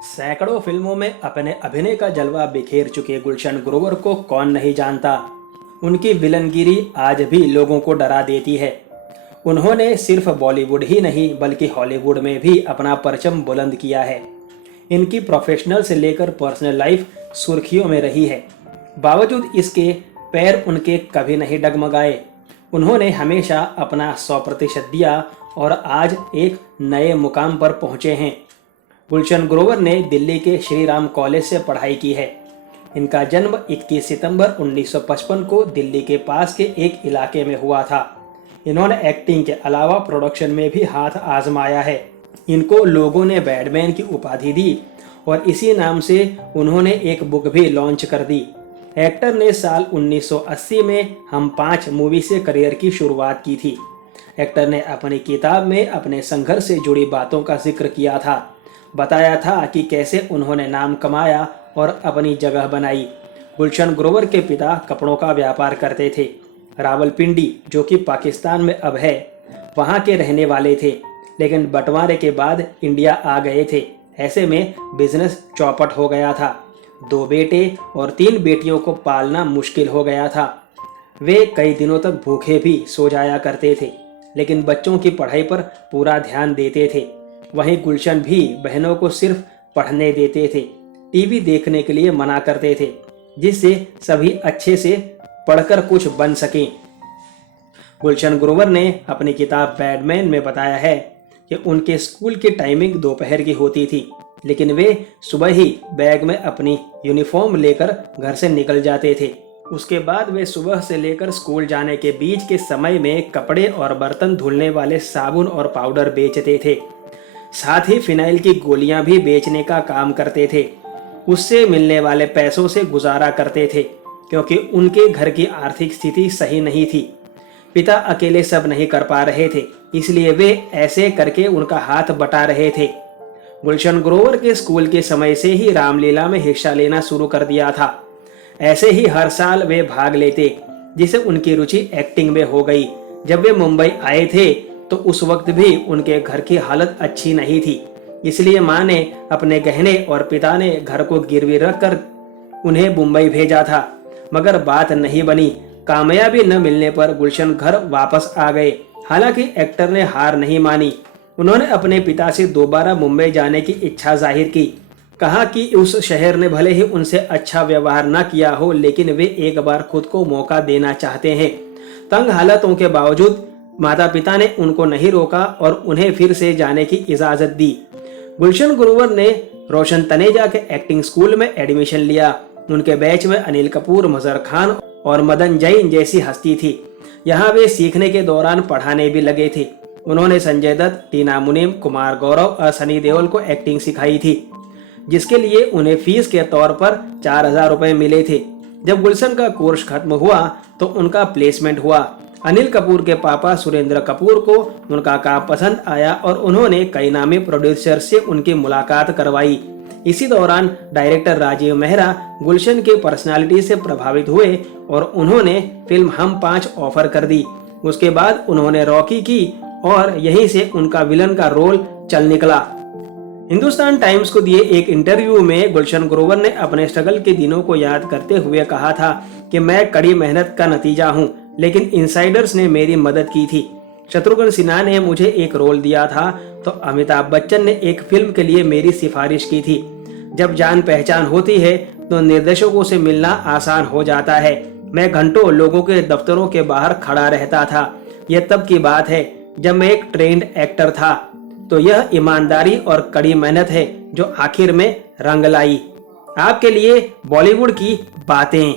सैकड़ों फिल्मों में अपने अभिनय का जलवा बिखेर चुके गुलशन ग्रोवर को कौन नहीं जानता। उनकी विलनगिरी आज भी लोगों को डरा देती है। उन्होंने सिर्फ बॉलीवुड ही नहीं बल्कि हॉलीवुड में भी अपना परचम बुलंद किया है। इनकी प्रोफेशनल से लेकर पर्सनल लाइफ सुर्खियों में रही है। बावजूद इसके पैर उनके कभी नहीं डगमगाए। उन्होंने हमेशा अपना 100% दिया और आज एक नए मुकाम पर पहुंचे हैं। गुलशन ग्रोवर ने दिल्ली के श्री राम कॉलेज से पढ़ाई की है। इनका जन्म 21 सितंबर 1955 को दिल्ली के पास के एक इलाके में हुआ था। इन्होंने एक्टिंग के अलावा प्रोडक्शन में भी हाथ आजमाया है। इनको लोगों ने बैडमैन की उपाधि दी और इसी नाम से उन्होंने एक बुक भी लॉन्च कर दी। एक्टर ने साल 1980 में हम 5 मूवी से करियर की शुरुआत की थी। एक्टर ने अपनी किताब में अपने संघर्ष से जुड़ी बातों का जिक्र किया था। बताया था कि कैसे उन्होंने नाम कमाया और अपनी जगह बनाई। गुलशन ग्रोवर के पिता कपड़ों का व्यापार करते थे। रावलपिंडी, जो कि पाकिस्तान में अब है, वहाँ के रहने वाले थे, लेकिन बंटवारे के बाद इंडिया आ गए थे। ऐसे में बिजनेस चौपट हो गया था। 2 बेटे और 3 बेटियों को पालना मुश्किल हो गया था। वे कई दिनों तक भूखे भी सो जाया करते थे, लेकिन बच्चों की पढ़ाई पर पूरा ध्यान देते थे। वहीं गुलशन भी बहनों को सिर्फ पढ़ने देते थे, टीवी देखने के लिए मना करते थे, जिससे सभी अच्छे से पढ़कर कुछ बन सकें। गुलशन ग्रोवर ने अपनी किताब बैडमैन में बताया है कि उनके स्कूल की टाइमिंग दोपहर की होती थी, लेकिन वे सुबह ही बैग में अपनी यूनिफॉर्म लेकर घर से निकल जाते थे। उसके बाद वे सुबह से लेकर स्कूल जाने के बीच के समय में कपड़े और बर्तन धुलने वाले साबुन और पाउडर बेचते थे। साथ ही फिनाइल की गोलियां भी बेचने का काम करते थे। उससे मिलने वाले पैसों से गुजारा करते थे, क्योंकि उनके घर की आर्थिक स्थिति सही नहीं थी। पिता अकेले सब नहीं कर पा रहे थे, इसलिए वे ऐसे करके उनका हाथ बटा रहे थे। गुलशन ग्रोवर के स्कूल के समय से ही रामलीला में हिस्सा लेना शुरू कर दिया था। ऐसे ही हर साल वे भाग लेते, जिससे उनकी रुचि एक्टिंग में हो गई। जब वे मुंबई आए थे तो उस वक्त भी उनके घर की हालत अच्छी नहीं थी, इसलिए मां ने अपने गहने और पिता ने घर को गिरवी रखकर उन्हें मुंबई भेजा था। मगर बात नहीं बनी। कामयाबी न मिलने पर गुलशन घर वापस आ गए। हालांकि एक्टर ने हार नहीं मानी। उन्होंने अपने पिता से दोबारा मुंबई जाने की इच्छा जाहिर की। कहा कि उस शहर ने भले ही उनसे अच्छा व्यवहार न किया हो, लेकिन वे एक बार खुद को मौका देना चाहते हैं। तंग हालातों के बावजूद माता पिता ने उनको नहीं रोका और उन्हें फिर से जाने की इजाजत दी। गुलशन ग्रोवर ने रोशन तनेजा के एक्टिंग स्कूल में एडमिशन लिया। उनके बैच में अनिल कपूर, मजहर खान और मदन जैन जैसी हस्ती थी। यहाँ वे सीखने के दौरान पढ़ाने भी लगे थे। उन्होंने संजय दत्त, टीना मुनीम, कुमार गौरव और सनी देओल को एक्टिंग सिखाई थी, जिसके लिए उन्हें फीस के तौर पर 4000 रुपए मिले थे। जब गुलशन का कोर्स खत्म हुआ तो उनका प्लेसमेंट हुआ। अनिल कपूर के पापा सुरेंद्र कपूर को उनका काम पसंद आया और उन्होंने कई नामी प्रोड्यूसर से उनकी मुलाकात करवाई। इसी दौरान डायरेक्टर राजीव मेहरा गुलशन के पर्सनालिटी से प्रभावित हुए और उन्होंने फिल्म हम 5 ऑफर कर दी। उसके बाद उन्होंने रॉकी की और यहीं से उनका विलन का रोल चल निकला। हिंदुस्तान टाइम्स को दिए एक इंटरव्यू में गुलशन ग्रोवर ने अपने स्ट्रगल के दिनों को याद करते हुए कहा था कि मैं कड़ी मेहनत का नतीजा हूं, लेकिन इनसाइडर्स ने मेरी मदद की थी। शत्रुघ्न सिन्हा ने मुझे एक रोल दिया था तो अमिताभ बच्चन ने एक फिल्म के लिए मेरी सिफारिश की थी। जब जान पहचान होती है तो निर्देशकों से मिलना आसान हो जाता है। मैं घंटों लोगों के दफ्तरों के बाहर खड़ा रहता था। यह तब की बात है जब मैं एक ट्रेंड एक्टर था। तो यह ईमानदारी और कड़ी मेहनत है जो आखिर में रंग लाई। आपके लिए बॉलीवुड की बातें।